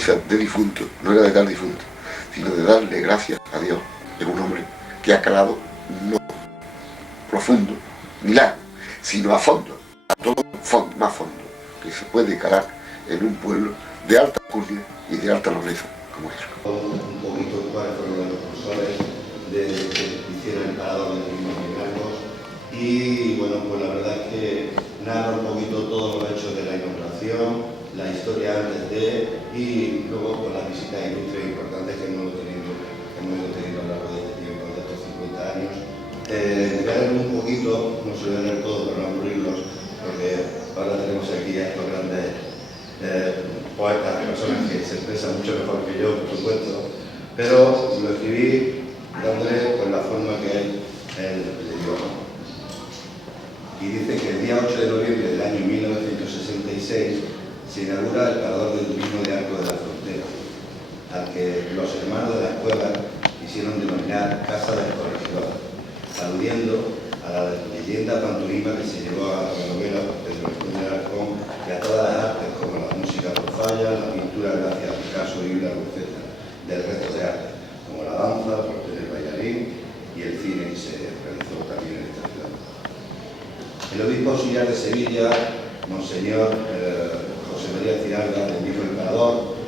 misa de difunto, no era de tal difunto, sino de darle gracias a Dios. Es un hombre que ha calado no profundo, ni largo, sino a fondo, a todo fondo, más fondo, que se puede calar en un pueblo de alta alcurnia y de alta nobleza como es. Un poquito cuáles fueron los impulsores de que hicieron el parador de turismo de Marcos y bueno, pues la verdad es que narra un poquito todos los hechos de la inauguración, la historia antes de y luego con las visitas ilustres importantes que hemos ido teniendo a lo largo de este tiempo, de estos 50 años. Leer un poquito, no se lo voy a leer todo para no aburrirlos, porque ahora tenemos aquí a estos grandes poetas, personas que se expresan mucho mejor que yo, por supuesto, pero lo escribí dándole pues, la forma que él le dio. Y dice que el día 8 de noviembre del año 1966 se inaugura el Parador de Turismo de Arcos de la Frontera, al que los hermanos de las cuevas quisieron denominar Casa del Corregidor, aludiendo a la leyenda pantomima que se llevó a la novela de Pedro de Alarcón y a todas las artes como la música por falla, la pintura gracias a Picasso y la receta del resto de artes, como la danza, por tener bailarín y el cine que se realizó también en esta ciudad. El obispo auxiliar de Sevilla, Monseñor José María Ciralda, bendijo el Parador,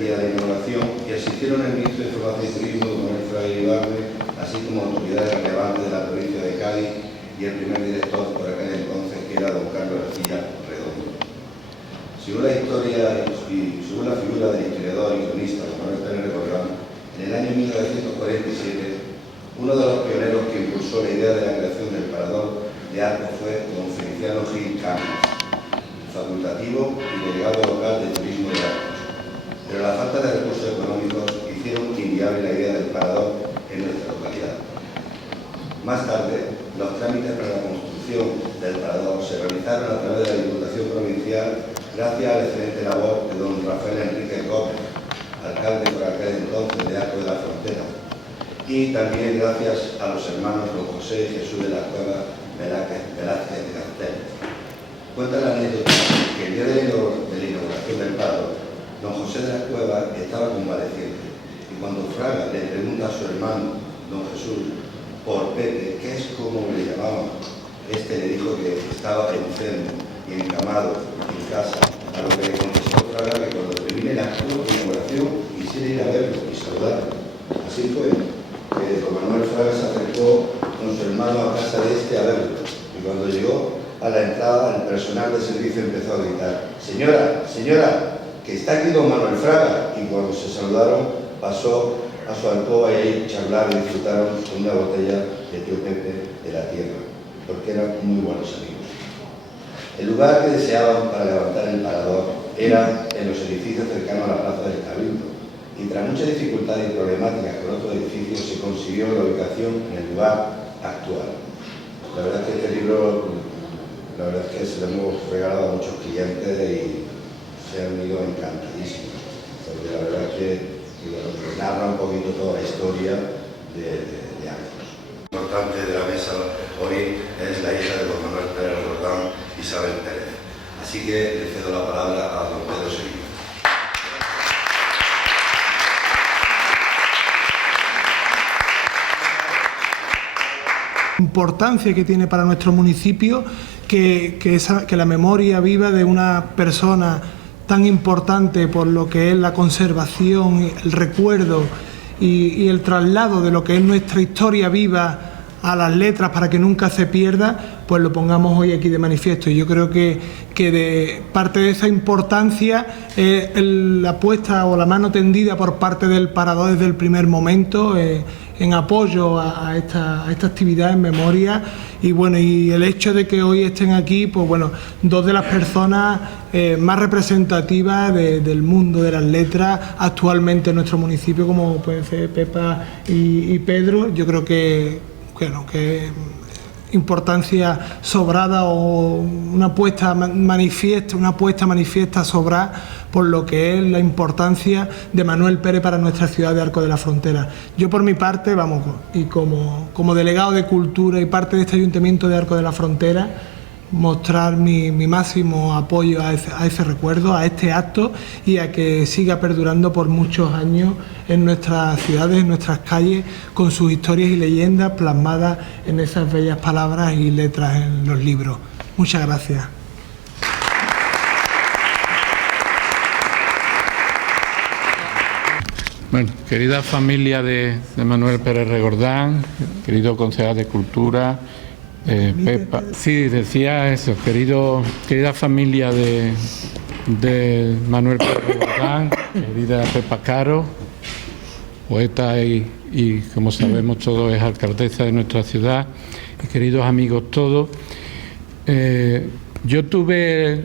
día de inauguración, y asistieron el ministro de Información y Turismo, don Manuel Fraga Iribarne, así como autoridades relevantes de la provincia de Cádiz y el primer director por aquel entonces, que era don Carlos García Redondo. Según la historia y según la figura del historiador y cronista don Manuel Pérez Gordán, en el año 1947, uno de los pioneros que impulsó la idea de la creación del Parador de Arcos fue don Feliciano Gil Campos, facultativo y delegado local de turismo de Arcos. Pero la falta de recursos económicos hicieron inviable la idea del parador en nuestra localidad. Más tarde, los trámites para la construcción del parador se realizaron a través de la Diputación Provincial gracias a la excelente labor de don Rafael Enrique Gómez, alcalde por aquel entonces de Arcos de la Frontera, y también gracias a los hermanos don José y Jesús de la Cueva Velázquez de Castel. Cuenta la anécdota que el día de la inauguración del parador, don José de la Cueva estaba convaleciente y cuando Fraga le pregunta a su hermano, don Jesús, por Pepe, que es como le llamaban, este le dijo que estaba enfermo y encamado en casa, a lo que le contestó Fraga que cuando termine la inauguración quisiera ir a verlo y saludarlo. Así fue que don Manuel Fraga se acercó con su hermano a casa de este a verlo y cuando llegó a la entrada el personal de servicio empezó a gritar: «Señora, señora, que está aquí don Manuel Fraga», y cuando se saludaron pasó a su alcoba y ahí charlaron y disfrutaron con una botella de tío Pepe de la tierra, porque eran muy buenos amigos. El lugar que deseaban para levantar el parador era en los edificios cercanos a la plaza del Cabildo, y tras muchas dificultades y problemáticas con otros edificios se consiguió la ubicación en el lugar actual. La verdad es que este libro, la verdad es que se lo hemos regalado a muchos clientes y se han ido encantadísimos, porque la verdad es que narra un poquito toda la historia de Arcos. Lo importante de la mesa hoy es la hija de don Manuel Pérez Gordán, Isabel Pérez. Así que le cedo la palabra a don Pedro Sevilla. Importancia que tiene para nuestro municipio que la memoria viva de una persona tan importante por lo que es la conservación, el recuerdo y el traslado de lo que es nuestra historia viva a las letras para que nunca se pierda, pues lo pongamos hoy aquí de manifiesto. Y yo creo que de parte de esa importancia la apuesta o la mano tendida por parte del Parador desde el primer momento en apoyo a esta actividad en memoria. Y bueno, y el hecho de que hoy estén aquí, pues bueno, dos de las personas más representativas del mundo de las letras actualmente en nuestro municipio, como pueden ser Pepa y Pedro, yo creo que importancia sobrada o una apuesta manifiesta sobrada por lo que es la importancia de Manuel Pérez para nuestra ciudad de Arcos de la Frontera. Yo por mi parte, vamos, y como delegado de Cultura y parte de este Ayuntamiento de Arcos de la Frontera, mostrar mi máximo apoyo a ese recuerdo, a este acto, y a que siga perdurando por muchos años en nuestras ciudades, en nuestras calles, con sus historias y leyendas plasmadas en esas bellas palabras y letras en los libros. Muchas gracias. Bueno, querida familia de Manuel Pérez Regordán, querido concejal de Cultura, Pepa. Sí, decía eso, querida familia de Manuel Pérez Regordán, querida Pepa Caro, poeta y como sabemos todos es alcaldesa de nuestra ciudad, y queridos amigos todos. Yo tuve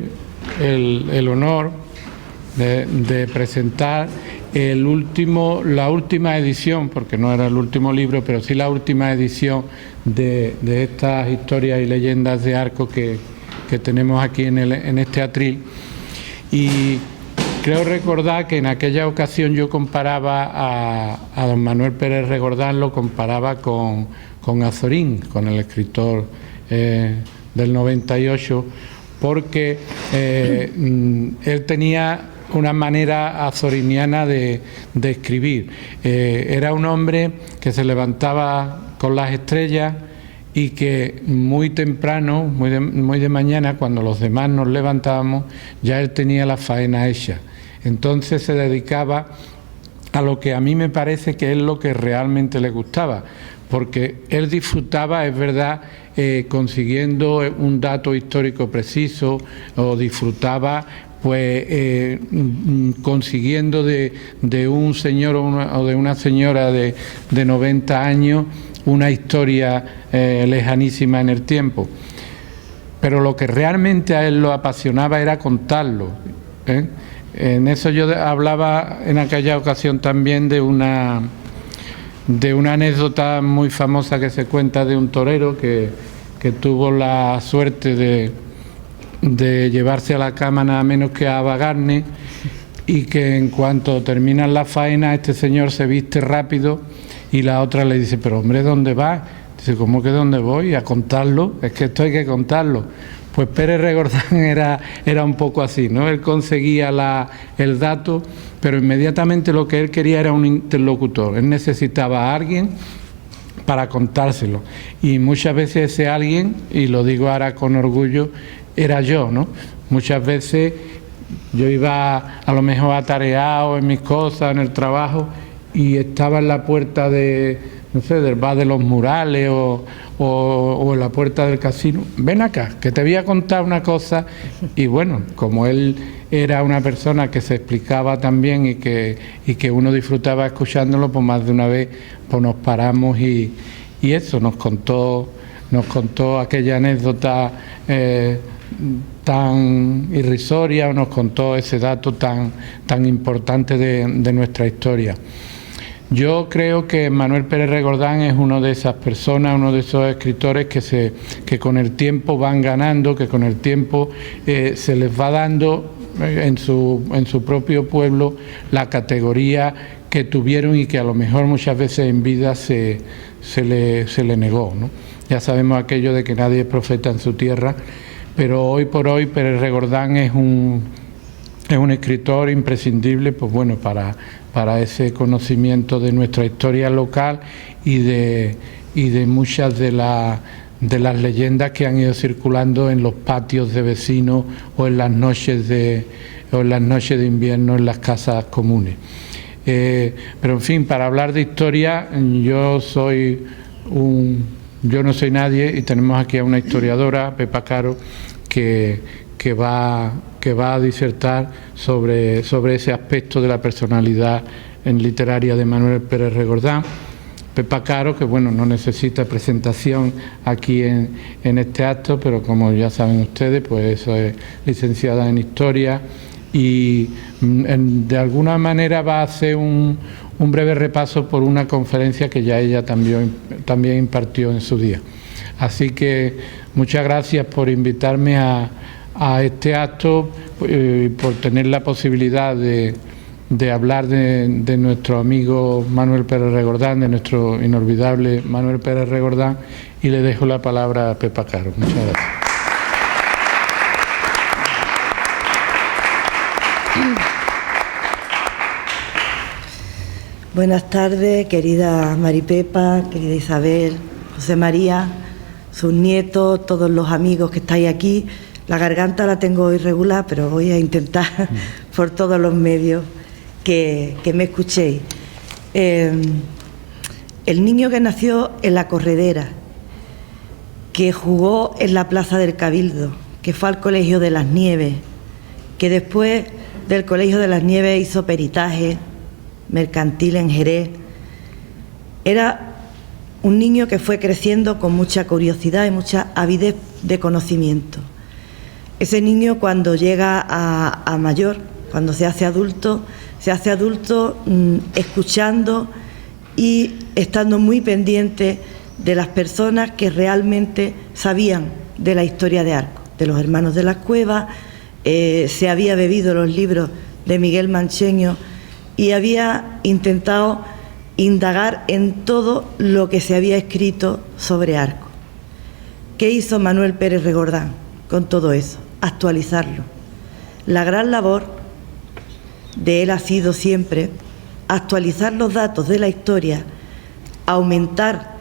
el honor de presentar la última edición, porque no era el último libro, pero sí la última edición de estas historias y leyendas de Arcos que tenemos aquí en este atril. Y creo recordar que en aquella ocasión yo comparaba a don Manuel Pérez Regordán, lo comparaba con Azorín, con el escritor del 98, porque él tenía una manera azoriniana de escribir. Era un hombre que se levantaba con las estrellas y que muy temprano, muy de mañana, cuando los demás nos levantábamos, ya él tenía la faena hecha. Entonces se dedicaba a lo que a mí me parece que es lo que realmente le gustaba, porque él disfrutaba, es verdad, consiguiendo un dato histórico preciso, o disfrutaba pues consiguiendo de un señor o de una señora de 90 años una historia lejanísima en el tiempo. Pero lo que realmente a él lo apasionaba era contarlo, ¿eh? En eso yo hablaba en aquella ocasión también de una anécdota muy famosa que se cuenta de un torero que tuvo la suerte de llevarse a la cama nada menos que a Bagarne, y que en cuanto terminan la faena este señor se viste rápido y la otra le dice: pero hombre, ¿dónde vas? Dice: ¿cómo que dónde voy? A contarlo, es que esto hay que contarlo. Pues Pérez Regordán era un poco así, ¿no? Él conseguía el dato, pero inmediatamente lo que él quería era un interlocutor. Él necesitaba a alguien para contárselo, y muchas veces ese alguien, y lo digo ahora con orgullo, era yo, ¿no? Muchas veces yo iba a lo mejor atareado en mis cosas, en el trabajo, y estaba en la puerta del bar de los Murales o en la puerta del casino. Ven acá, que te voy a contar una cosa. Y bueno, como él era una persona que se explicaba también y que uno disfrutaba escuchándolo, pues más de una vez pues nos paramos y eso nos contó aquella anécdota tan irrisoria, o nos contó ese dato tan importante de nuestra historia. Yo creo que Manuel Pérez Regordán es uno de esas personas, uno de esos escritores que con el tiempo van ganando, que con el tiempo se les va dando en su propio pueblo la categoría que tuvieron y que a lo mejor muchas veces en vida se le negó, ¿no? Ya sabemos aquello de que nadie es profeta en su tierra, pero hoy por hoy Pérez Regordán es un escritor imprescindible, pues bueno, para ese conocimiento de nuestra historia local y de muchas de las leyendas que han ido circulando en los patios de vecinos o en las noches de invierno en las casas comunes. Pero en fin, para hablar de historia, yo no soy nadie, y tenemos aquí a una historiadora, Pepa Caro, que va a disertar sobre ese aspecto de la personalidad literaria de Manuel Pérez Regordán. Pepa Caro, que bueno, no necesita presentación aquí en este acto, pero como ya saben ustedes, pues eso es licenciada en Historia, y de alguna manera va a hacer un breve repaso por una conferencia que ya ella también impartió en su día. Así que muchas gracias por invitarme a este acto, por tener la posibilidad de hablar de nuestro amigo Manuel Pérez Regordán, de nuestro inolvidable Manuel Pérez Regordán, y le dejo la palabra a Pepa Caro. Muchas gracias. Buenas tardes, querida Maripepa, querida Isabel, José María, sus nietos, todos los amigos que estáis aquí. La garganta la tengo irregular, pero voy a intentar por todos los medios que me escuchéis. El niño que nació en la Corredera, que jugó en la Plaza del Cabildo, que fue al Colegio de las Nieves, que después del Colegio de las Nieves hizo peritaje mercantil en Jerez. Era un niño que fue creciendo con mucha curiosidad y mucha avidez de conocimiento. Ese niño, cuando llega a mayor, cuando se hace adulto escuchando y estando muy pendiente de las personas que realmente sabían de la historia de Arcos, de los hermanos de las Cuevas. Se había bebido los libros de Miguel Mancheño y había intentado indagar en todo lo que se había escrito sobre Arcos. ¿Qué hizo Manuel Pérez Regordán con todo eso? Actualizarlo. La gran labor de él ha sido siempre actualizar los datos de la historia, aumentar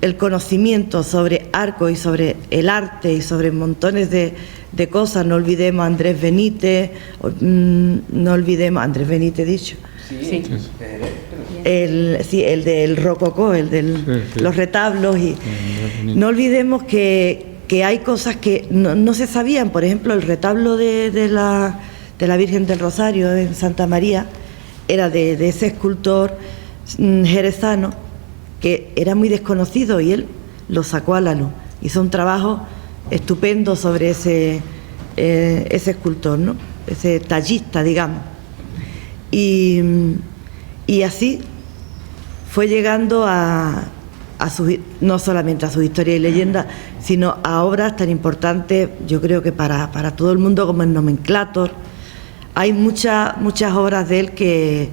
el conocimiento sobre Arcos y sobre el arte y sobre montones de cosas. No olvidemos a Andrés Benítez, Andrés Benítez dicho. Sí. El del rococó, el de los retablos. Y no olvidemos que hay cosas que no se sabían. Por ejemplo, el retablo de la Virgen del Rosario en Santa María era de ese escultor jerezano, que era muy desconocido, y él lo sacó a la luz. Hizo un trabajo estupendo sobre ese escultor, ¿no? Ese tallista, digamos. Y así fue llegando no solamente a su historia y leyenda, sino a obras tan importantes, yo creo que para todo el mundo, como el Nomenclator. Hay muchas obras de él que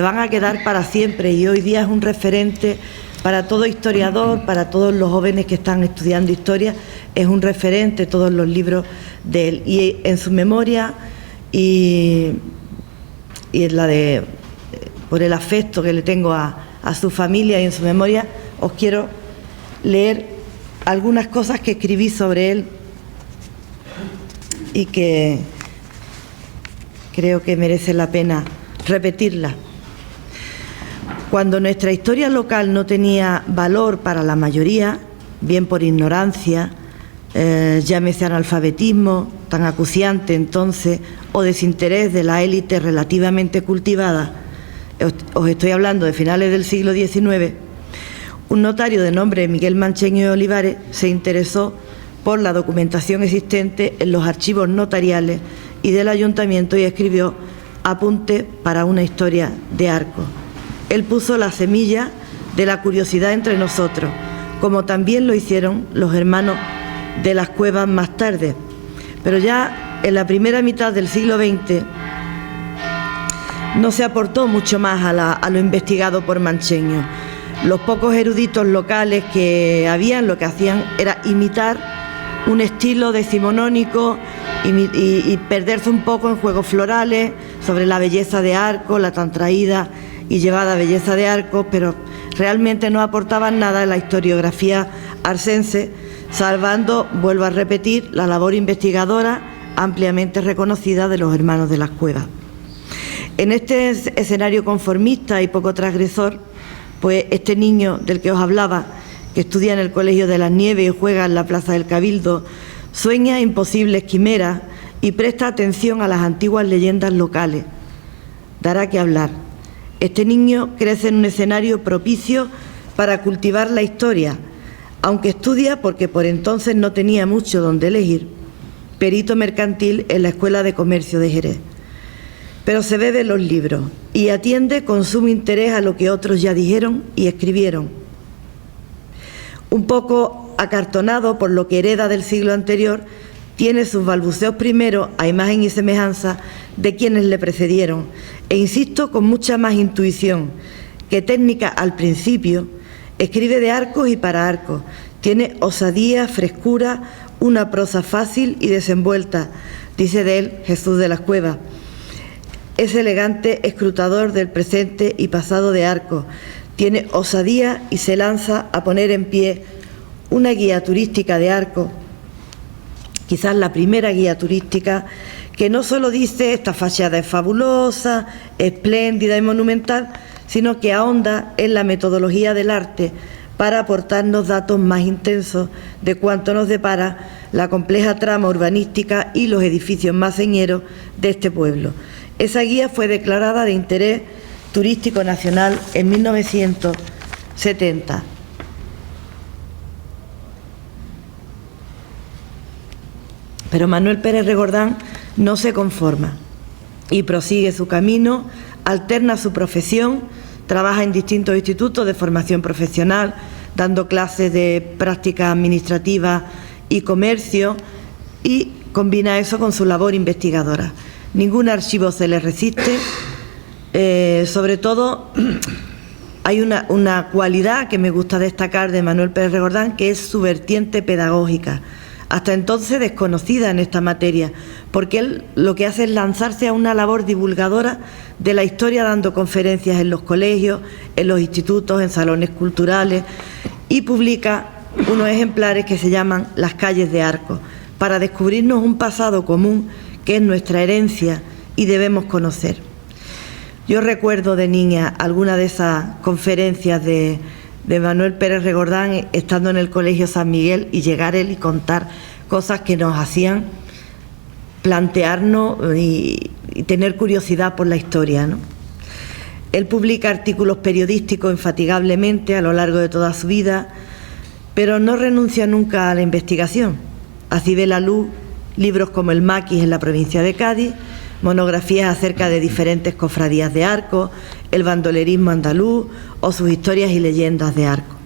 van a quedar para siempre, y hoy día es un referente para todo historiador, para todos los jóvenes que están estudiando historia. Es un referente todos los libros de él. Y en su memoria y en la por el afecto que le tengo a su familia, y en su memoria os quiero leer algunas cosas que escribí sobre él y que creo que merece la pena repetirlas. Cuando nuestra historia local no tenía valor para la mayoría, bien por ignorancia, llámese analfabetismo tan acuciante entonces, o desinterés de la élite relativamente cultivada, os estoy hablando de finales del siglo XIX, un notario de nombre Miguel Mancheño de Olivares se interesó por la documentación existente en los archivos notariales y del ayuntamiento, y escribió Apunte para una historia de Arcos. Él puso la semilla de la curiosidad entre nosotros, como también lo hicieron los hermanos de las Cuevas más tarde. Pero ya en la primera mitad del siglo XX no se aportó mucho más a lo investigado por Mancheño. Los pocos eruditos locales que habían, lo que hacían era imitar un estilo decimonónico y perderse un poco en juegos florales sobre la belleza de Arcos, la tan traída y llevada belleza de Arcos, pero realmente no aportaban nada en la historiografía arcense, salvando, vuelvo a repetir, la labor investigadora ampliamente reconocida de los hermanos de las Cuevas. En este escenario conformista y poco transgresor, pues este niño del que os hablaba, que estudia en el Colegio de las Nieves y juega en la Plaza del Cabildo, sueña imposibles quimeras y presta atención a las antiguas leyendas locales. Dará que hablar. Este niño crece en un escenario propicio para cultivar la historia, aunque estudia, porque por entonces no tenía mucho donde elegir, perito mercantil en la Escuela de Comercio de Jerez. Pero se bebe los libros y atiende con sumo interés a lo que otros ya dijeron y escribieron. Un poco acartonado por lo que hereda del siglo anterior, tiene sus balbuceos primeros a imagen y semejanza de quienes le precedieron, e insisto, con mucha más intuición que técnica al principio. Escribe de Arcos y para Arcos, tiene osadía, frescura, una prosa fácil y desenvuelta, dice de él Jesús de las Cuevas. Es elegante escrutador del presente y pasado de Arcos. Tiene osadía y se lanza a poner en pie una guía turística de Arcos, quizás la primera guía turística, que no solo dice esta fachada es fabulosa, espléndida y monumental, sino que ahonda en la metodología del arte para aportarnos datos más intensos de cuánto nos depara la compleja trama urbanística y los edificios más señeros de este pueblo. Esa guía fue declarada de interés turístico nacional en 1970. Pero Manuel Pérez Regordán no se conforma y prosigue su camino, alterna su profesión, trabaja en distintos institutos de formación profesional, dando clases de prácticas administrativas y comercio, y combina eso con su labor investigadora. Ningún archivo se le resiste. Sobre todo, hay una cualidad que me gusta destacar de Manuel Pérez Regordán, que es su vertiente pedagógica, hasta entonces desconocida en esta materia, porque él lo que hace es lanzarse a una labor divulgadora de la historia, dando conferencias en los colegios, en los institutos, en salones culturales, y publica unos ejemplares que se llaman Las calles de Arcos, para descubrirnos un pasado común que es nuestra herencia y debemos conocer. Yo recuerdo de niña alguna de esas conferencias de Manuel Pérez Regordán estando en el Colegio San Miguel, y llegar él y contar cosas que nos hacían plantearnos y tener curiosidad por la historia, ¿no? Él publica artículos periodísticos infatigablemente a lo largo de toda su vida, pero no renuncia nunca a la investigación. Así ve la luz libros como El Maquis en la provincia de Cádiz, monografías acerca de diferentes cofradías de Arcos, el bandolerismo andaluz o sus historias y leyendas de Arcos.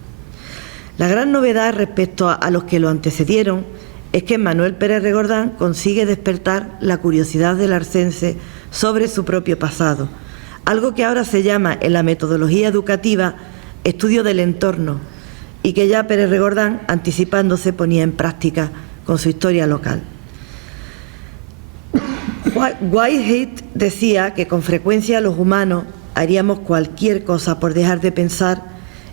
La gran novedad respecto a los que lo antecedieron es que Manuel Pérez Regordán consigue despertar la curiosidad del arcense sobre su propio pasado, algo que ahora se llama en la metodología educativa estudio del entorno, y que ya Pérez Regordán, anticipándose, ponía en práctica con su historia local. Whitehead decía que con frecuencia los humanos haríamos cualquier cosa por dejar de pensar,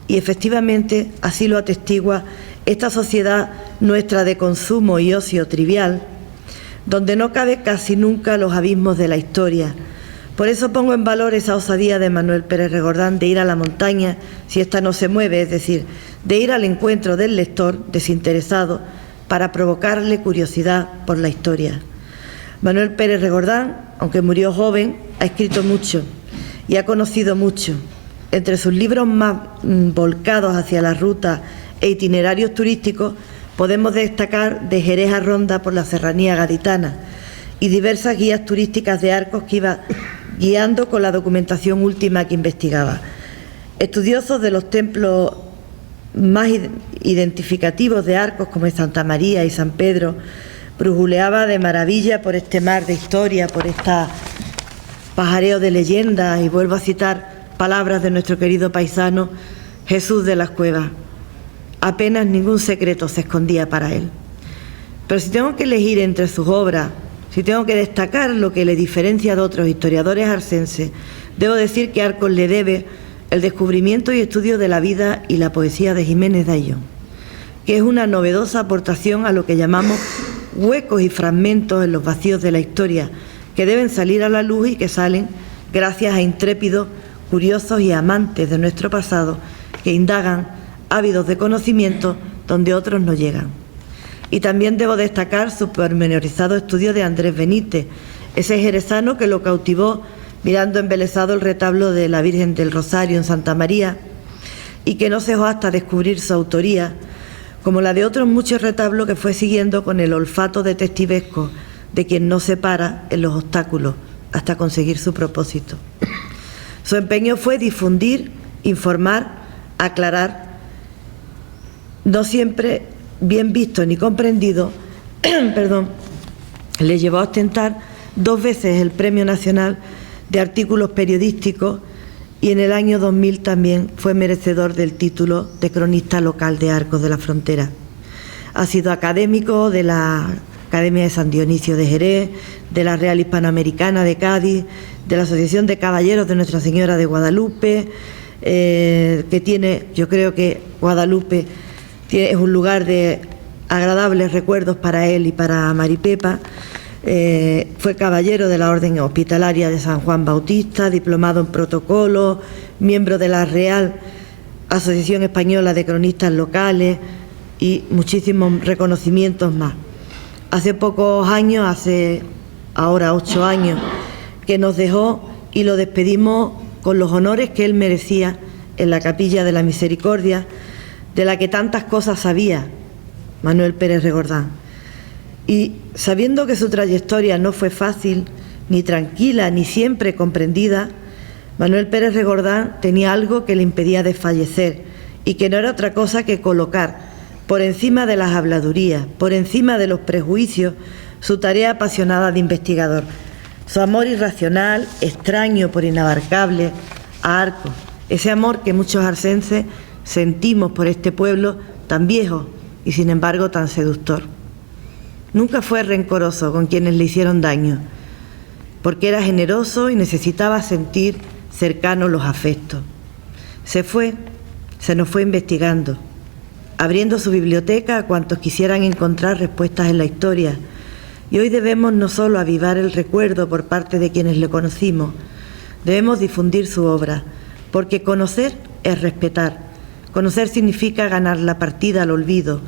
y efectivamente así lo atestigua esta sociedad nuestra de consumo y ocio trivial, donde no cabe casi nunca los abismos de la historia. Por eso pongo en valor esa osadía de Manuel Pérez Regordán de ir a la montaña si ésta no se mueve, es decir, de ir al encuentro del lector desinteresado para provocarle curiosidad por la historia. Manuel Pérez Regordán, aunque murió joven, ha escrito mucho y ha conocido mucho. Entre sus libros más volcados hacia la ruta e itinerarios turísticos podemos destacar De Jerez a Ronda por la serranía gaditana y diversas guías turísticas de Arcos que iba guiando con la documentación última que investigaba. Estudiosos de los templos más identificativos de Arcos, como es Santa María y San Pedro, brujuleaba de maravilla por este mar de historia, por esta pajareo de leyendas, y vuelvo a citar palabras de nuestro querido paisano Jesús de las Cuevas. Apenas ningún secreto se escondía para él. Pero si tengo que elegir entre sus obras, si tengo que destacar lo que le diferencia de otros historiadores arcenses, debo decir que Arcos le debe el descubrimiento y estudio de la vida y la poesía de Jiménez de Ayllón, que es una novedosa aportación a lo que llamamos huecos y fragmentos en los vacíos de la historia, que deben salir a la luz y que salen gracias a intrépidos, curiosos y amantes de nuestro pasado que indagan, ávidos de conocimiento, donde otros no llegan. Y también debo destacar su pormenorizado estudio de Andrés Benítez, ese jerezano que lo cautivó mirando embelesado el retablo de la Virgen del Rosario en Santa María, y que no cejó hasta descubrir su autoría, como la de otros muchos retablos que fue siguiendo con el olfato detectivesco de quien no se para en los obstáculos hasta conseguir su propósito. Su empeño fue difundir, informar, aclarar, no siempre bien visto ni comprendido, le llevó a ostentar 2 veces el Premio Nacional de Artículos Periodísticos, y en el año 2000 también fue merecedor del título de cronista local de Arcos de la Frontera. Ha sido académico de la Academia de San Dionisio de Jerez, de la Real Hispanoamericana de Cádiz, de la Asociación de Caballeros de Nuestra Señora de Guadalupe, que tiene, yo creo que Guadalupe es un lugar de agradables recuerdos para él y para Maripepa. Fue caballero de la Orden Hospitalaria de San Juan Bautista, diplomado en protocolo, miembro de la Real Asociación Española de Cronistas Locales y muchísimos reconocimientos más. Hace pocos años, hace ahora 8 años, que nos dejó y lo despedimos con los honores que él merecía en la Capilla de la Misericordia, de la que tantas cosas sabía Manuel Pérez Regordán. Y sabiendo que su trayectoria no fue fácil, ni tranquila, ni siempre comprendida, Manuel Pérez Regordán tenía algo que le impedía desfallecer y que no era otra cosa que colocar por encima de las habladurías, por encima de los prejuicios, su tarea apasionada de investigador, su amor irracional, extraño por inabarcable, a Arcos, ese amor que muchos arcenses sentimos por este pueblo tan viejo y sin embargo tan seductor. Nunca fue rencoroso con quienes le hicieron daño, porque era generoso y necesitaba sentir cercanos los afectos. Se nos fue investigando, abriendo su biblioteca a cuantos quisieran encontrar respuestas en la historia. Y hoy debemos no solo avivar el recuerdo por parte de quienes le conocimos, debemos difundir su obra, porque conocer es respetar. Conocer significa ganar la partida al olvido.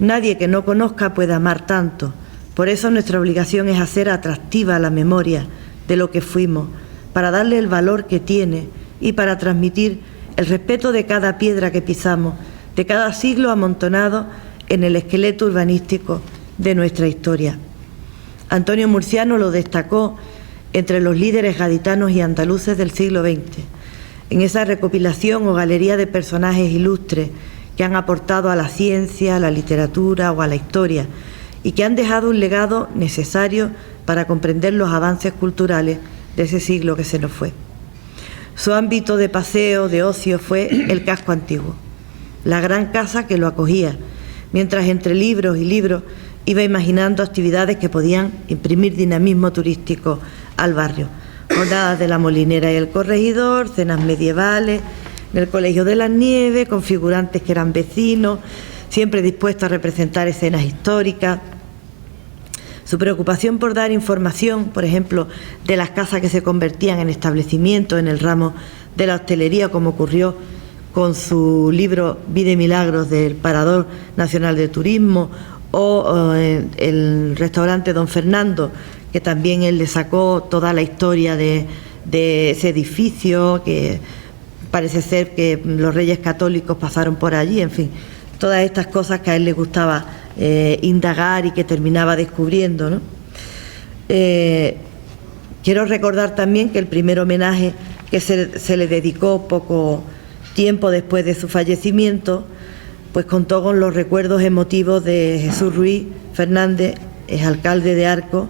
Nadie que no conozca puede amar tanto. Por eso nuestra obligación es hacer atractiva la memoria de lo que fuimos, para darle el valor que tiene y para transmitir el respeto de cada piedra que pisamos, de cada siglo amontonado en el esqueleto urbanístico de nuestra historia. Antonio Murciano lo destacó entre los líderes gaditanos y andaluces del siglo XX, en esa recopilación o galería de personajes ilustres que han aportado a la ciencia, a la literatura o a la historia y que han dejado un legado necesario para comprender los avances culturales de ese siglo que se nos fue. Su ámbito de paseo, de ocio, fue el casco antiguo, la gran casa que lo acogía, mientras entre libros y libros iba imaginando actividades que podían imprimir dinamismo turístico al barrio. Jornadas de la Molinera y el Corregidor, cenas medievales, en el Colegio de las Nieves, con figurantes que eran vecinos, siempre dispuestos a representar escenas históricas. Su preocupación por dar información, por ejemplo, de las casas que se convertían en establecimientos en el ramo de la hostelería, como ocurrió con su libro Vida y Milagros del Parador Nacional de Turismo, o el restaurante Don Fernando, que también él le sacó toda la historia de ese edificio, que parece ser que los Reyes Católicos pasaron por allí, en fin, todas estas cosas que a él le gustaba indagar y que terminaba descubriendo, ¿no? Quiero recordar también que el primer homenaje que se le dedicó poco tiempo después de su fallecimiento, pues contó con los recuerdos emotivos de Jesús Ruiz Fernández, exalcalde de Arcos,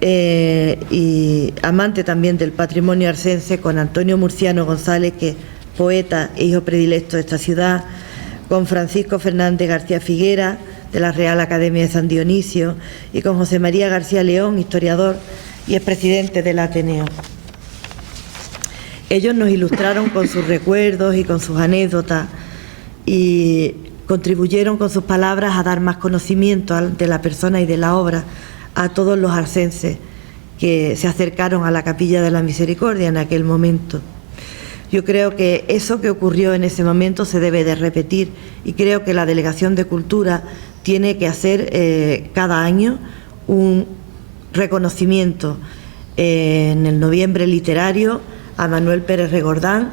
y amante también del patrimonio arcense, con Antonio Murciano González, que es poeta e hijo predilecto de esta ciudad, con Francisco Fernández García Figuera, de la Real Academia de San Dionisio, y con José María García León, historiador y expresidente del Ateneo. Ellos nos ilustraron con sus recuerdos y con sus anécdotas y contribuyeron con sus palabras a dar más conocimiento de la persona y de la obra a todos los arcenses que se acercaron a la Capilla de la Misericordia en aquel momento. Yo creo que eso que ocurrió en ese momento se debe de repetir y creo que la Delegación de Cultura tiene que hacer cada año un reconocimiento en el noviembre literario a Manuel Pérez Regordán,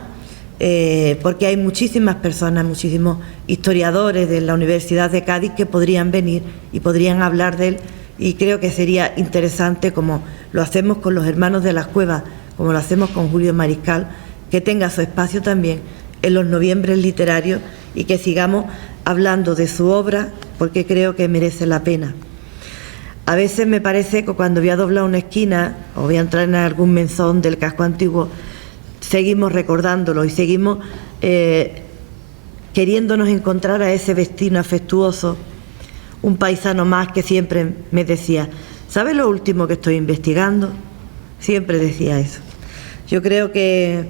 porque hay muchísimas personas, muchísimos historiadores de la Universidad de Cádiz que podrían venir y podrían hablar de él, y creo que sería interesante, como lo hacemos con los hermanos de las Cuevas, como lo hacemos con Julio Mariscal, que tenga su espacio también en los noviembres literarios y que sigamos hablando de su obra, porque creo que merece la pena. A veces me parece que cuando voy a doblar una esquina o voy a entrar en algún menzón del casco antiguo, seguimos recordándolo y seguimos queriéndonos encontrar a ese vecino afectuoso, un paisano más que siempre me decía: ¿sabes lo último que estoy investigando? Siempre decía eso. Yo creo que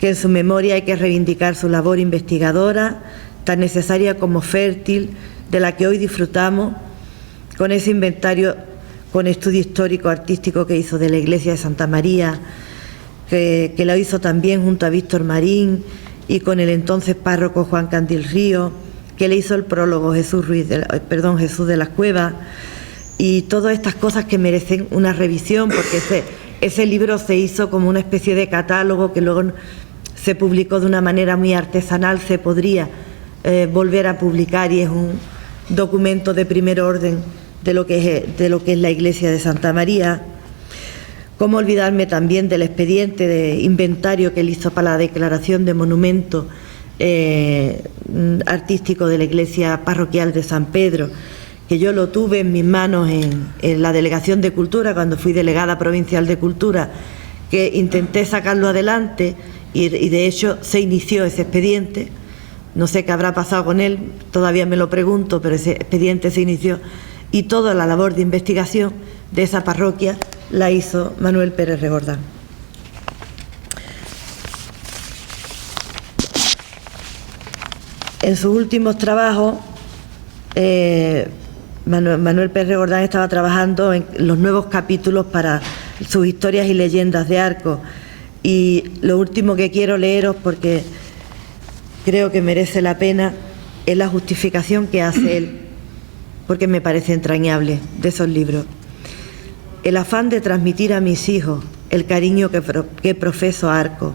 en su memoria hay que reivindicar su labor investigadora, tan necesaria como fértil, de la que hoy disfrutamos, con ese inventario, con estudio histórico artístico que hizo de la iglesia de Santa María, que lo hizo también junto a Víctor Marín y con el entonces párroco Juan Candil Río, que le hizo el prólogo Jesús de las Cuevas, y todas estas cosas que merecen una revisión, porque ese libro se hizo como una especie de catálogo que luego se publicó de una manera muy artesanal. Se podría volver a publicar, y es un documento de primer orden de lo que es la iglesia de Santa María. Cómo olvidarme también del expediente de inventario que él hizo para la declaración de monumento artístico de la iglesia parroquial de San Pedro, que yo lo tuve en mis manos en la Delegación de Cultura, cuando fui delegada provincial de Cultura, que intenté sacarlo adelante y de hecho se inició ese expediente. No sé qué habrá pasado con él, todavía me lo pregunto, pero ese expediente se inició, y toda la labor de investigación de esa parroquia la hizo Manuel Pérez Regordán. En sus últimos trabajos, Manuel Pérez Regordán estaba trabajando en los nuevos capítulos para sus historias y leyendas de Arcos, y lo último que quiero leeros, porque creo que merece la pena, es la justificación que hace él, porque me parece entrañable, de esos libros. El afán de transmitir a mis hijos el cariño que profeso a Arcos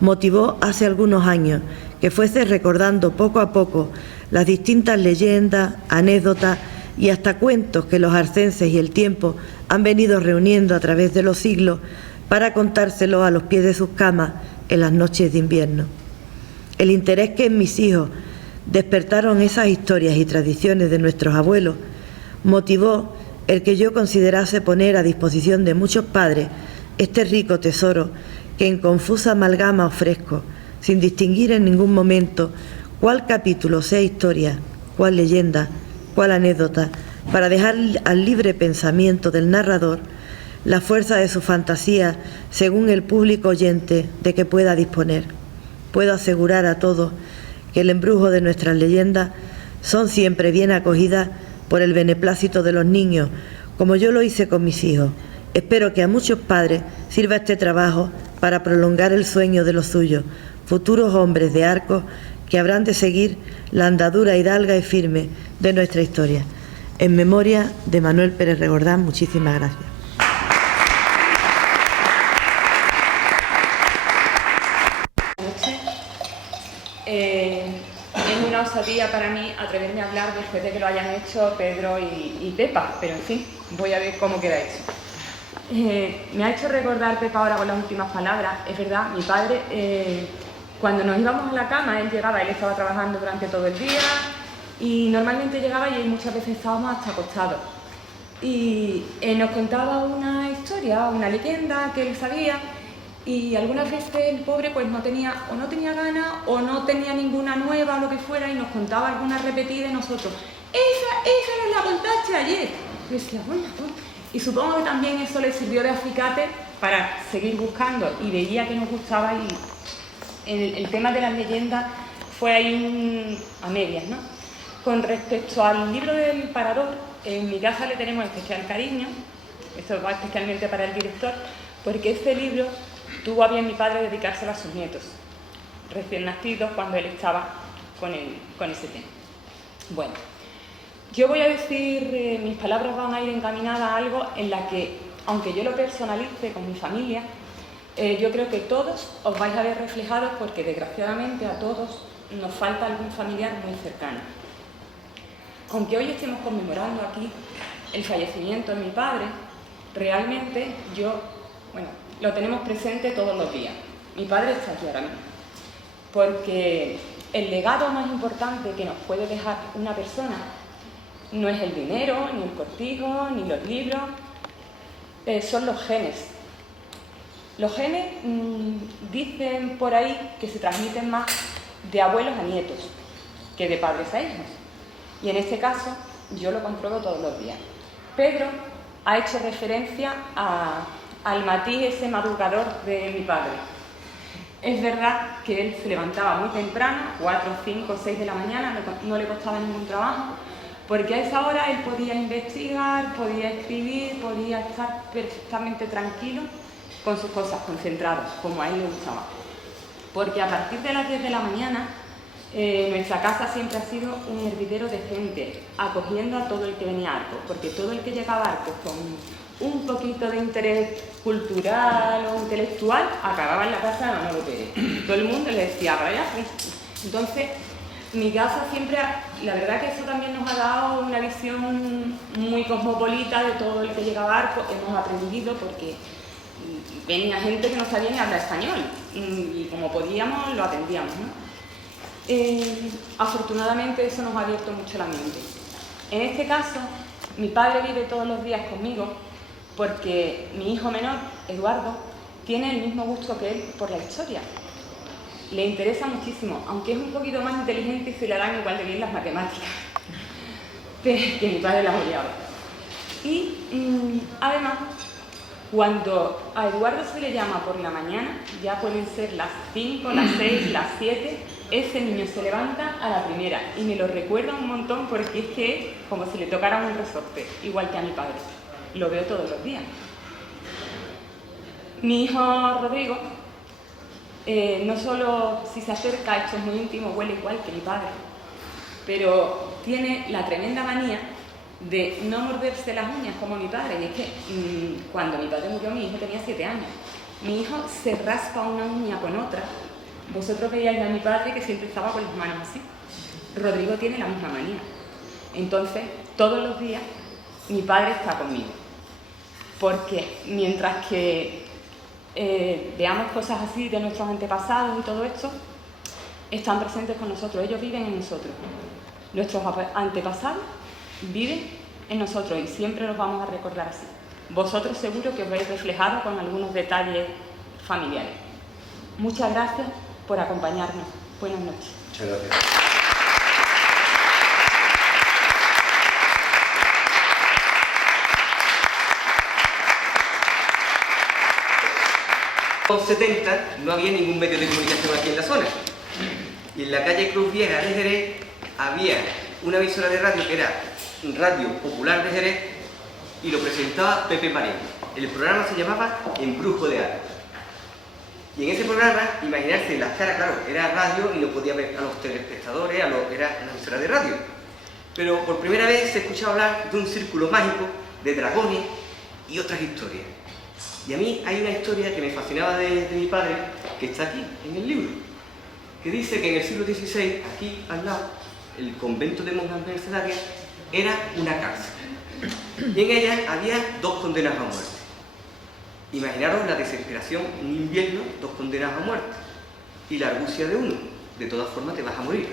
motivó hace algunos años que fuese recordando poco a poco las distintas leyendas, anécdotas y hasta cuentos que los arcenses y el tiempo han venido reuniendo a través de los siglos para contárselos a los pies de sus camas en las noches de invierno. El interés que en mis hijos despertaron esas historias y tradiciones de nuestros abuelos motivó el que yo considerase poner a disposición de muchos padres este rico tesoro que en confusa amalgama ofrezco, sin distinguir en ningún momento cuál capítulo sea historia, cuál leyenda, cuál anécdota, para dejar al libre pensamiento del narrador la fuerza de su fantasía según el público oyente de que pueda disponer. Puedo asegurar a todos que el embrujo de nuestras leyendas son siempre bien acogidas por el beneplácito de los niños, como yo lo hice con mis hijos. Espero que a muchos padres sirva este trabajo para prolongar el sueño de los suyos, futuros hombres de Arcos que habrán de seguir la andadura hidalga y firme de nuestra historia. En memoria de Manuel Pérez Regordán, muchísimas gracias. Es una osadía para mí atreverme a hablar después de que lo hayan hecho Pedro y Pepa, pero en fin, voy a ver cómo queda hecho. Me ha hecho recordar Pepa ahora con las últimas palabras. Es verdad, mi padre, cuando nos íbamos a la cama, él estaba trabajando durante todo el día y normalmente llegaba y muchas veces estábamos hasta acostados. Y nos contaba una historia, una leyenda que él sabía, y algunas veces el pobre pues no tenía ganas o no tenía ninguna nueva o lo que fuera, y nos contaba alguna repetida y nosotros, esa nos la contaste ayer. Y decía, bueno. Y supongo que también eso le sirvió de acicate para seguir buscando, y veía que nos gustaba, y el tema de las leyendas fue ahí a medias, ¿no? Con respecto al libro del Parador, en mi casa le tenemos especial cariño, esto va especialmente para el director, porque este libro tuvo a bien mi padre dedicárselo a sus nietos, recién nacidos, cuando él estaba con ese tema. Bueno, yo voy a decir, mis palabras van a ir encaminadas a algo en la que, aunque yo lo personalice con mi familia, yo creo que todos os vais a ver reflejados, porque desgraciadamente a todos nos falta algún familiar muy cercano. Aunque hoy estemos conmemorando aquí el fallecimiento de mi padre, realmente lo tenemos presente todos los días. Mi padre está aquí ahora mismo, porque el legado más importante que nos puede dejar una persona no es el dinero, ni el cortijo, ni los libros, son los genes. Los genes dicen por ahí que se transmiten más de abuelos a nietos que de padres a hijos. Y en este caso yo lo compruebo todos los días. Pedro ha hecho referencia a al matiz ese madrugador de mi padre. Es verdad que él se levantaba muy temprano, 4, 5, 6 de la mañana, no le costaba ningún trabajo, porque a esa hora él podía investigar, podía escribir, podía estar perfectamente tranquilo con sus cosas, concentrado, como a él le gustaba. Porque a partir de las 10 de la mañana, nuestra casa siempre ha sido un hervidero de gente, acogiendo a todo el que venía a Arcos, porque todo el que llegaba a Arcos con un poquito de interés cultural o intelectual, acababa en la casa de Manolo Pérez. Todo el mundo le decía, para allá. Entonces, mi casa siempre, la verdad que eso también nos ha dado una visión muy cosmopolita de todo el que llegaba a Arcos. Hemos aprendido porque venía gente que no sabía ni hablar español y como podíamos lo atendíamos, ¿no? Afortunadamente eso nos ha abierto mucho la mente. En este caso, mi padre vive todos los días conmigo porque mi hijo menor, Eduardo, tiene el mismo gusto que él por la historia. Le interesa muchísimo, aunque es un poquito más inteligente y se le dan igual de bien las matemáticas que mi padre las odiaba. Y además, cuando a Eduardo se le llama por la mañana, ya pueden ser las 5, las 6, las 7, ese niño se levanta a la primera y me lo recuerda un montón porque es que es como si le tocara un resorte, igual que a mi padre. Lo veo todos los días. Mi hijo Rodrigo, no solo si se acerca, esto es muy íntimo, huele igual que mi padre, pero tiene la tremenda manía de no morderse las uñas como mi padre. Y es que cuando mi padre murió, mi hijo tenía 7 años. Mi hijo se raspa una uña con otra. Vosotros veíais a mi padre que siempre estaba con las manos así. Rodrigo tiene la misma manía. Entonces, todos los días, mi padre está conmigo. Porque mientras que veamos cosas así de nuestros antepasados y todo esto, están presentes con nosotros. Ellos viven en nosotros. Nuestros antepasados viven en nosotros y siempre los vamos a recordar así. Vosotros seguro que os veis reflejados con algunos detalles familiares. Muchas gracias por acompañarnos. Buenas noches. Muchas gracias. En los 70 no había ningún medio de comunicación aquí en la zona. Y en la calle Cruz Vieja de Jerez había una emisora de radio que era Radio Popular de Jerez y lo presentaba Pepe Marín. El programa se llamaba Embrujo de Arcos. Y en ese programa, imaginarse las caras, claro, era radio y no podía ver a los telespectadores, era una emisora de radio. Pero por primera vez se escuchaba hablar de un círculo mágico, de dragones y otras historias. Y a mí hay una historia que me fascinaba de mi padre, que está aquí, en el libro, que dice que en el siglo XVI, aquí al lado, el convento de monjas mercedarias era una cárcel. Y en ella había 2 condenados a muerte. Imaginaros la desesperación, un invierno, 2 condenados a muerte. Y la argucia de uno, de todas formas te vas a morir.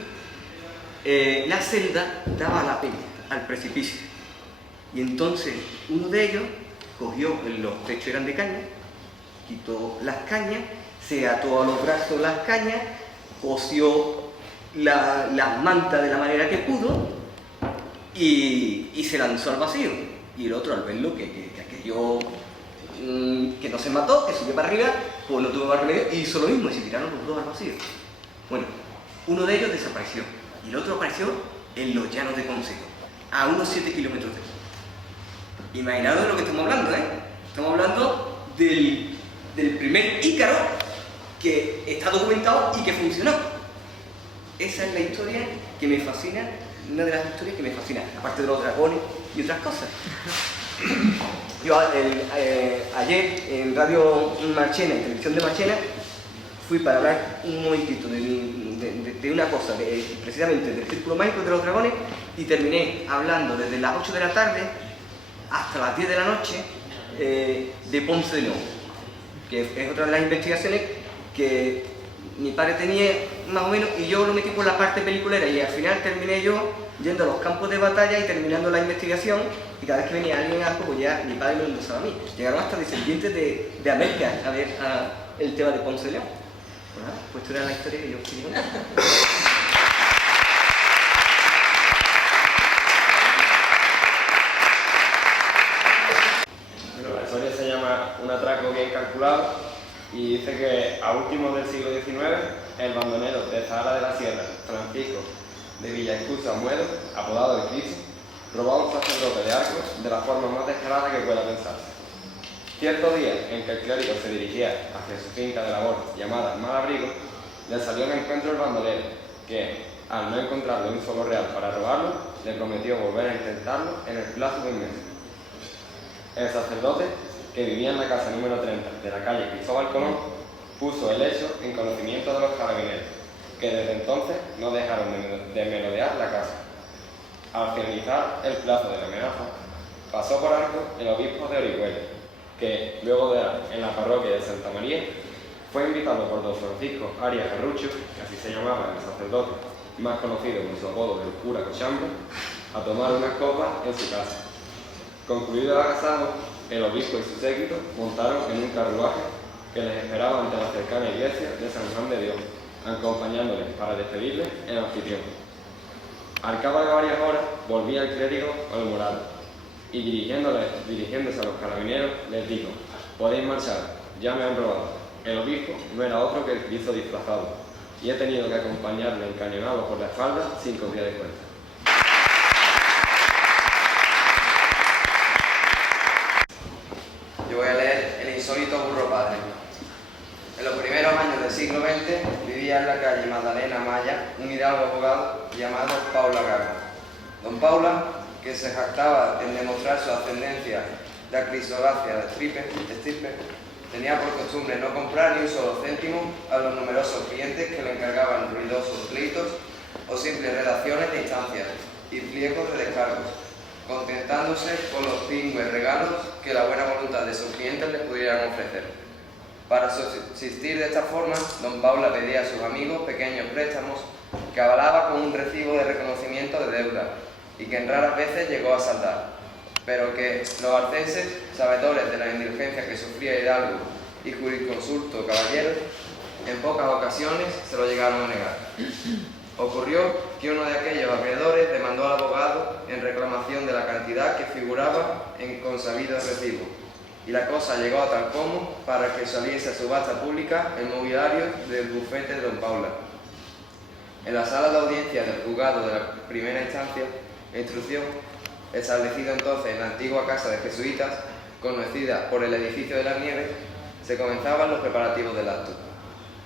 La celda daba a la peña, al precipicio. Y entonces uno de ellos cogió, los techos eran de caña, quitó las cañas, se ató a los brazos las cañas, cosió las mantas de la manera que pudo y se lanzó al vacío. Y el otro, al verlo, que aquello que no se mató, que subió para arriba, pues no tuvo más remedio y hizo lo mismo, y se tiraron los 2 al vacío. Bueno, uno de ellos desapareció y el otro apareció en los llanos de Consejo, a unos 7 kilómetros de aquí. Imaginaos de lo que estamos hablando, ¿eh? Estamos hablando del primer Ícaro que está documentado y que funcionó. Esa es la historia que me fascina, una de las historias que me fascina, aparte de los dragones y otras cosas. Yo ayer en Radio Marchena, en Televisión de Marchena, fui para hablar un momentito de una cosa, precisamente del Círculo Mágico de los Dragones, y terminé hablando desde las 8 de la tarde hasta las 10 de la noche de Ponce de León, que es otra de las investigaciones que mi padre tenía más o menos, y yo lo metí por la parte peliculera, y al final terminé yo yendo a los campos de batalla y terminando la investigación, y cada vez que venía alguien algo, pues ya mi padre me lo endosaba a mí. Llegaron hasta descendientes de América a ver el tema de Ponce de León. Pues nada, pues esto era la historia que yo quería contar. Bueno, la historia se llama Un atraco calculado y dice que a últimos del siglo XIX el bandonero de Zahara de la Sierra, Francisco de Villaescusa Muelo, apodado el Cristo, robó a un sacerdote de Arcos de la forma más descarada que pueda pensarse. Cierto día en que el clérigo se dirigía hacia su finca de labor llamada Malabrigo, le salió al encuentro el bandolero, que, al no encontrarle un solo real para robarlo, le prometió volver a intentarlo en el plazo de un mes. El sacerdote, que vivía en la casa número 30 de la calle Cristóbal Colón, puso el hecho en conocimiento de los carabineros, que desde entonces no dejaron de merodear la casa. Al finalizar el plazo de la amenaza, pasó por Arcos el obispo de Orihuela, que luego de en la parroquia de Santa María, fue invitado por don Francisco Arias Garrucho, que así se llamaba el sacerdote, más conocido por su apodo del cura Cochambre, a tomar unas copas en su casa. Concluido el agasajo, el obispo y su séquito montaron en un carruaje que les esperaba ante la cercana iglesia de San Juan de Dios, acompañándoles para despedirles el anfitrión. Al cabo de varias horas volvía el clérigo malhumorado y dirigiéndose a los carabineros les dijo: podéis marchar, ya me han robado. El obispo no era otro que el Cristo disfrazado y he tenido que acompañarle encañonado por la espalda 5 días después. Yo voy a leer El insólito burro padre. En los primeros años del siglo XX vivía en la calle Magdalena Maya un hidalgo abogado llamado Paula Gago. Don Paula, que se jactaba en demostrar su ascendencia de aristocracia de estirpe, tenía por costumbre no comprar ni un solo céntimo a los numerosos clientes que le encargaban ruidosos pleitos o simples redacciones de instancias y pliegos de descargos, contentándose con los pingües regalos que la buena voluntad de sus clientes les pudieran ofrecer. Para subsistir de esta forma, don Paula pedía a sus amigos pequeños préstamos que avalaba con un recibo de reconocimiento de deuda y que en raras veces llegó a saldar, pero que los arcenses, sabedores de las indulgencias que sufría Hidalgo y jurisconsulto caballero, en pocas ocasiones se lo llegaron a negar. Ocurrió que uno de aquellos acreedores demandó al abogado en reclamación de la cantidad que figuraba en consabido recibo, y la cosa llegó a tal como para que saliese a subasta pública el mobiliario del bufete de don Paula. En la sala de audiencia del juzgado de la primera instancia de instrucción, establecido entonces en la antigua casa de jesuitas, conocida por el edificio de las Nieves, se comenzaban los preparativos del acto.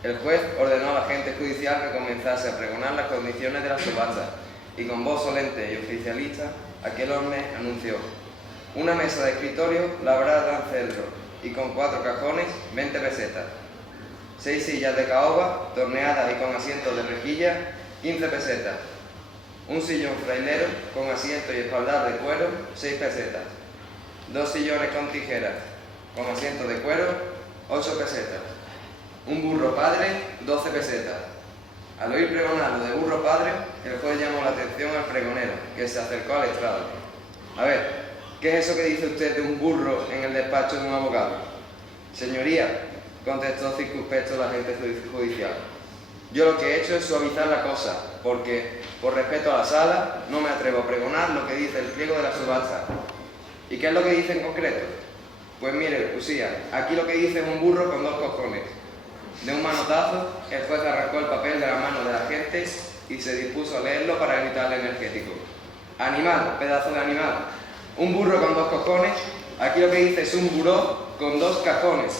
El juez ordenó al agente judicial que comenzase a pregonar las condiciones de la subasta y con voz solente y oficialista, aquel hombre anunció: una mesa de escritorio labrada en cedro y con 4 cajones, 20 pesetas. 6 sillas de caoba, torneadas y con asientos de rejilla, 15 pesetas. Un sillón frailero con asiento y espaldar de cuero, 6 pesetas. 2 sillones con tijeras, con asiento de cuero, 8 pesetas. Un burro padre, 12 pesetas. Al oír pregonar lo de burro padre, el juez llamó la atención al pregonero, que se acercó al estrado. A ver, ¿qué es eso que dice usted de un burro en el despacho de un abogado? Señoría, contestó circunspecto el agente judicial, yo lo que he hecho es suavizar la cosa, porque, por respeto a la sala, no me atrevo a pregonar lo que dice el pliego de la subasta. ¿Y qué es lo que dice en concreto? Pues mire, Usía, aquí lo que dice es un burro con 2 cojones. De un manotazo, el juez arrancó el papel de la mano de la gente y se dispuso a leerlo para evitar el energético. Animal, pedazo de animal. Un burro con 2 cojones, aquí lo que dice es un buró con 2 cajones.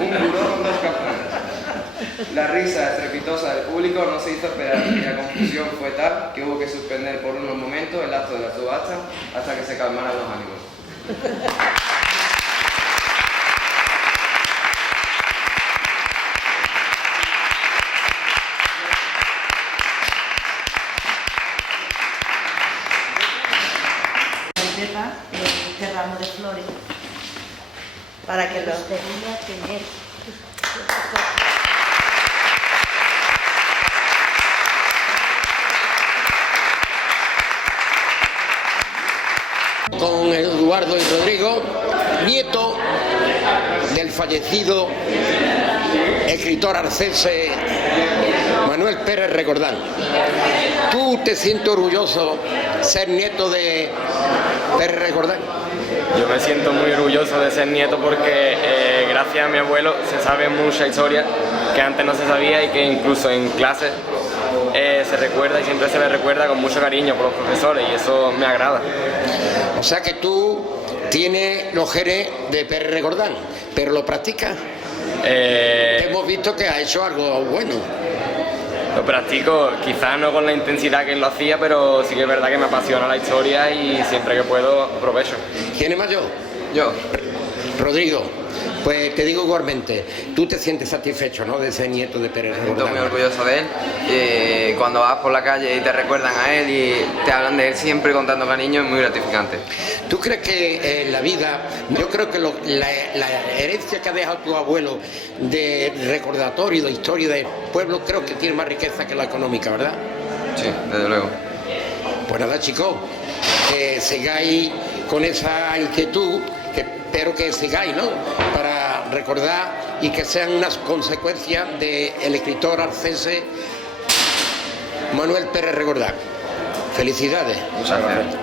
Un buró con 2 cajones. La risa estrepitosa del público no se hizo esperar y la confusión fue tal que hubo que suspender por unos momentos el acto de la subasta hasta que se calmaran los ánimos. Este ramo de flores para que los debería tener. Con Eduardo y Rodrigo, nieto del fallecido escritor arcense Manuel Pérez Recordán. ¿Tú te sientes orgulloso ser nieto de Pérez Recordán? Yo me siento muy orgulloso de ser nieto porque gracias a mi abuelo se sabe mucha historia que antes no se sabía y que incluso en clases se recuerda y siempre se le recuerda con mucho cariño por los profesores y eso me agrada. O sea que tú tienes los genes de Pérez Recordán, pero lo practicas. Hemos visto que ha hecho algo bueno. Lo practico, quizás no con la intensidad que él lo hacía, pero sí que es verdad que me apasiona la historia y siempre que puedo aprovecho. ¿Quién es mayor? Yo. Rodrigo, pues te digo igualmente, tú te sientes satisfecho, ¿no?, de ese nieto de Pérez Me siento Recordán. muy orgulloso de él. Y cuando vas por la calle y te recuerdan a él y te hablan de él siempre con tanto cariño, es muy gratificante. ¿Tú crees que en la vida, yo creo que la herencia que ha dejado tu abuelo de recordatorio, de historia del pueblo, creo que tiene más riqueza que la económica, ¿verdad? Sí, desde luego. Pues nada, chicos, que sigáis con esa inquietud, que espero que sigáis, ¿no?, para recordar y que sean unas consecuencias del escritor arcense Manuel Pérez Recordán. Felicidades. Muchas gracias.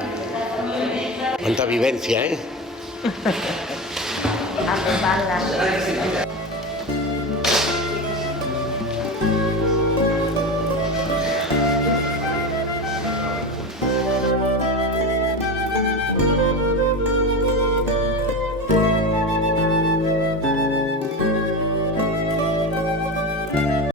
Cuánta vivencia, ¿eh? A probarla.